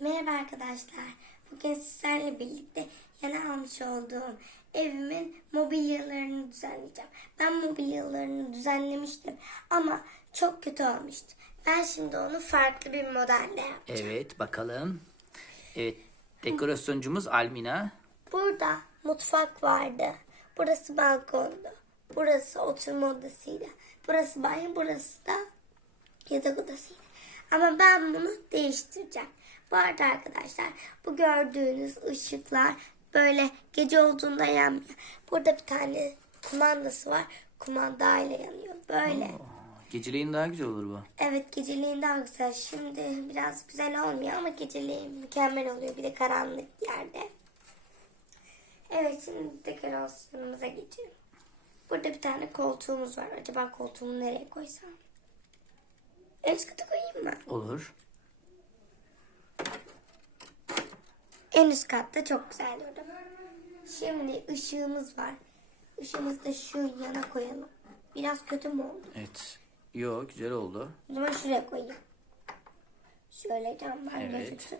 Merhaba arkadaşlar. Bugün sizlerle birlikte yeni almış olduğum evimin mobilyalarını düzenleyeceğim. Ben mobilyalarını düzenlemiştim ama çok kötü olmuştu. Ben şimdi onu farklı bir modelde yapacağım. Evet bakalım. Evet dekorasyonumuz Almina. Burada mutfak vardı. Burası balkondu. Burası oturma odasıydı. Burası banyo, burası da yatak odasıydı. Ama ben bunu değiştireceğim. Arada arkadaşlar bu gördüğünüz ışıklar böyle gece olduğunda yanmıyor. Burada bir tane kumandası var. Kumandayla yanıyor. Böyle. Geceleyin daha güzel olur bu. Evet geceliğin daha güzel. Şimdi biraz güzel olmuyor ama geceliğin mükemmel oluyor. Bir de karanlık yerde. Evet şimdi dekorasyonumuza geçelim. Burada bir tane koltuğumuz var. Acaba koltuğumu nereye koysam? Üst kata koyayım mı? Olur. En üst katta çok güzel durdu. Şimdi ışığımız var. Işığımızı da şu yana koyalım. Biraz kötü mü oldu? Evet. Yo güzel oldu. O zaman şuraya koyayım. Şöyle camdan Evet. gözüksün.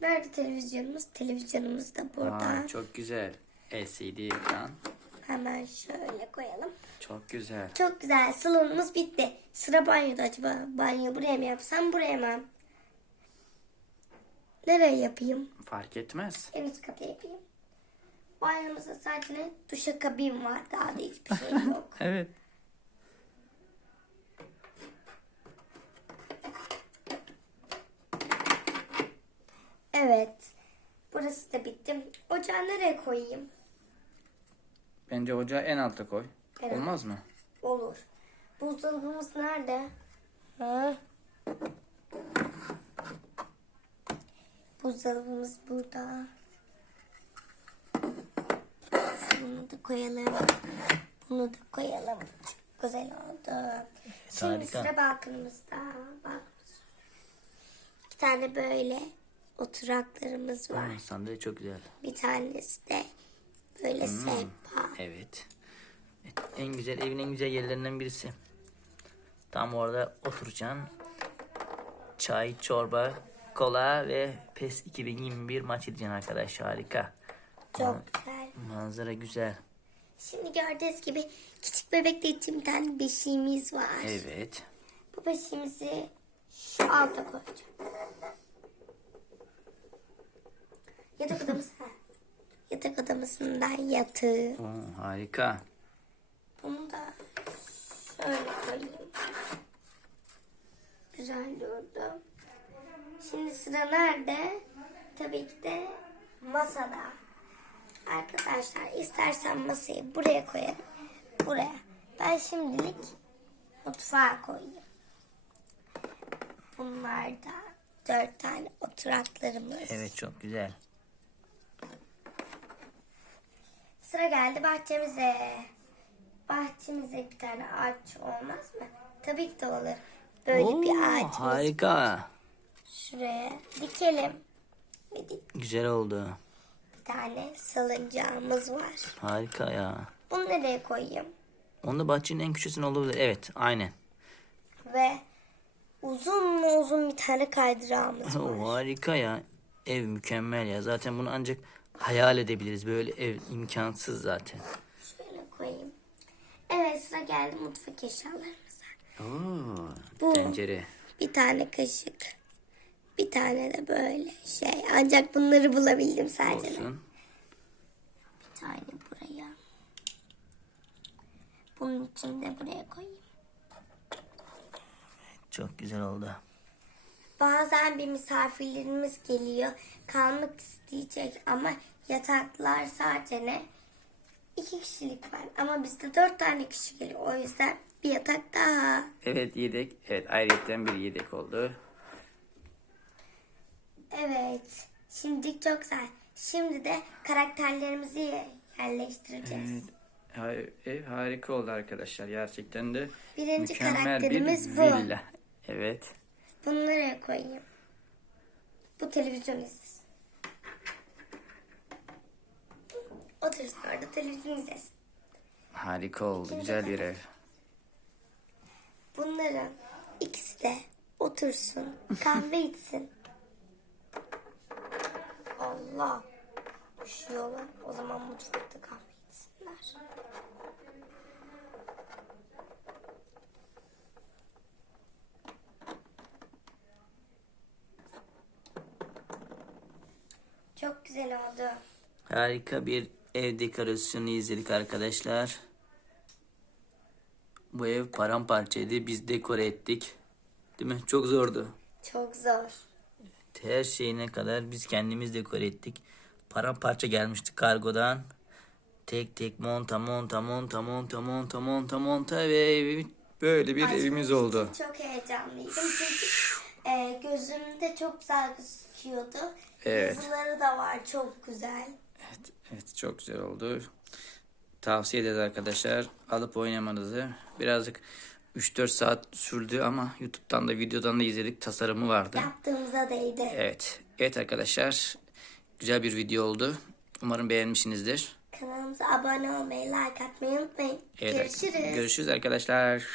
Nerede televizyonumuz? Televizyonumuz da burada. Aa, çok güzel. LCD ekran. Hemen şöyle koyalım. Çok güzel. Çok güzel. Salonumuz bitti. Sıra banyoda acaba. Banyo buraya mı yapsam buraya mı? Nereye yapayım? Fark etmez. En üst kata yapayım. Banyomuzda sadece duşakabin var. Daha da hiçbir şey yok. Evet. evet. Burası da bitti. Ocağı nereye koyayım? Bence ocağı en alta koy. Evet. Olmaz mı? Olur. Buzdolabımız nerede? Ha? Buzdolabımız burada. Bunu da koyalım. Bunu da koyalım. Çok güzel oldu. Şimdi harika. sıra balkonumuzda. Bak. İki tane böyle oturaklarımız var. Aa, sandalye çok güzel. Bir tanesi de böyle sehpa. Evet. Evet, En güzel evin en güzel yerlerinden birisi. Tam orada oturacaksın. Çay, çorba, kola ve PES 2021 maç edeceksin arkadaş. Harika. Çok güzel. Manzara güzel. Şimdi gördüğünüz gibi küçük bebekte için bir tane beşiğimiz var. Evet. Bu beşiğimizi şu alta koyacağım. Yatak odamız. Yatak odamızdan yatağı. Oo, harika. Bunu da şöyle koyayım. Güzel durdu. Şimdi sıra nerede? Tabii ki de masada. Arkadaşlar istersen masayı buraya koyarım. Buraya. Ben şimdilik mutfağa koyayım. Bunlar da dört tane oturaklarımız. Evet çok güzel. Sıra geldi bahçemize. Bahçemize bir tane ağaç olmaz mı? Tabii ki de olur. Böyle Oo, bir ağacımız harika. Şuraya dikelim. Dik- Güzel oldu. bir tane salıncağımız var. Harika ya. Bunu nereye koyayım? Onu da bahçenin en köşesine olabilir. Evet aynen. Ve uzun mu uzun bir tane kaydırağımız var. Oo, harika ya. Ev mükemmel ya. Zaten bunu ancak hayal edebiliriz. Böyle ev imkansız zaten. Şöyle koyayım. Evet sıra geldi mutfak eşyalarımıza. Oo, Bu. tencere. Bir tane kaşık. Bir tane de böyle şey. Ancak bunları bulabildim sadece. Olsun. Bir tane buraya. Bunun için de buraya koyayım. Çok güzel oldu. Bazen bir misafirlerimiz geliyor. Kalmak isteyecek ama yataklar sadece ne? İki kişilik var. Ama bizde dört tane kişi geliyor. O yüzden bir yatak daha. Evet yedek. Evet ayrıyetten bir yedek oldu. Evet. Şimdi çok güzel. Şimdi de karakterlerimizi yerleştireceğiz. Evet. Ev harika oldu arkadaşlar. Gerçekten de Birinci mükemmel karakterimiz bir bu. villa. Evet. Nereye koyayım? Bu televizyon izlesin. Otursun orada televizyon izlesin. Harika oldu. Güzel bir ev. Bunların ikisi de otursun, kahve içsin. Allah. Üşüyorlar. O zaman mutfakta kahve içsinler. Çok güzel oldu. Harika bir ev dekorasyonu izledik arkadaşlar. Bu ev paramparçaydı. Biz dekore ettik. Değil mi? Çok zordu. Çok zor. Her şeyine kadar biz kendimiz dekore ettik. Paramparça gelmişti kargodan. Tek tek monta monta monta monta monta monta monta ve evi böyle bir evimiz oldu. Çok heyecanlıydım çünkü e, gözümde çok güzel gözüküyordu. Evet. Yazıları da var çok güzel. Evet, evet çok güzel oldu. Tavsiye ederiz arkadaşlar. Alıp oynamanızı. Birazcık 3-4 saat sürdü ama YouTube'dan da videodan da izledik. Tasarımı vardı. Yaptığımıza değdi. Evet. Evet arkadaşlar. Güzel bir video oldu. Umarım beğenmişsinizdir. Kanalımıza abone olmayı, like atmayı unutmayın. Evet, Görüşürüz. Görüşürüz arkadaşlar.